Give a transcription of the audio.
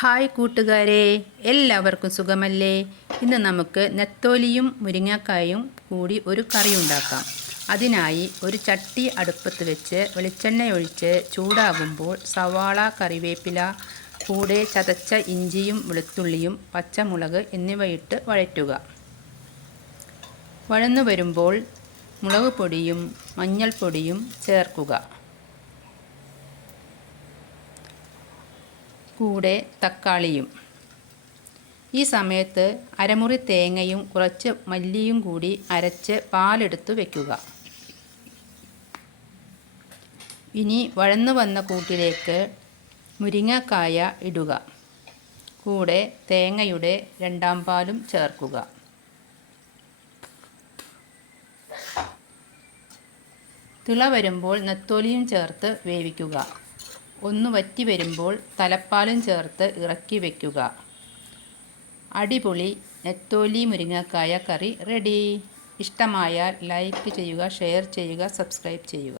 Hi കൂട്ടുകാരെ, എല്ലാവർക്കും സുഖമല്ലേ? ഇന്ന് നമുക്ക് നെത്തോലിയും മുരിങ്ങക്കായും കൂടി ഒരു കറി ഉണ്ടാക്കാം. അതിനായി ഒരു ചട്ടി അടുപ്പത്ത് വെച്ച് വെളിച്ചെണ്ണ ഒഴിച്ച് ചൂടാകുമ്പോൾ സവാള, കറിവേപ്പില, കൂടെ ചതച്ച ഇഞ്ചിയും വെളുത്തുള്ളിയും പച്ചമുളക് എന്നിവയിട്ട് വഴറ്റുക. വഴന്നു വരുമ്പോൾ മുളക് പൊടിയും മഞ്ഞൾപ്പൊടിയും ചേർക്കുക. കൂടെ തക്കാളിയും. ഈ സമയത്ത് അരമുറി തേങ്ങയും കുറച്ച് മല്ലിയും കൂടി അരച്ച് പാലെടുത്ത് വയ്ക്കുക. ഇനി വഴന്നു വന്ന കൂട്ടിലേക്ക് മുരിങ്ങക്കായ ഇടുക. കൂടെ തേങ്ങയുടെ രണ്ടാം പാലും ചേർക്കുക. തിള വരുമ്പോൾ നെത്തോലിയും ചേർത്ത് വേവിക്കുക. ഒന്ന് വറ്റി വരുമ്പോൾ തലപ്പാലും ചേർത്ത് ഇറക്കി വയ്ക്കുക. അടിപൊളി നെത്തോലി മുരിങ്ങക്കായ കറി റെഡി. ഇഷ്ടമായാൽ ലൈക്ക് ചെയ്യുക, ഷെയർ ചെയ്യുക, സബ്സ്ക്രൈബ് ചെയ്യുക.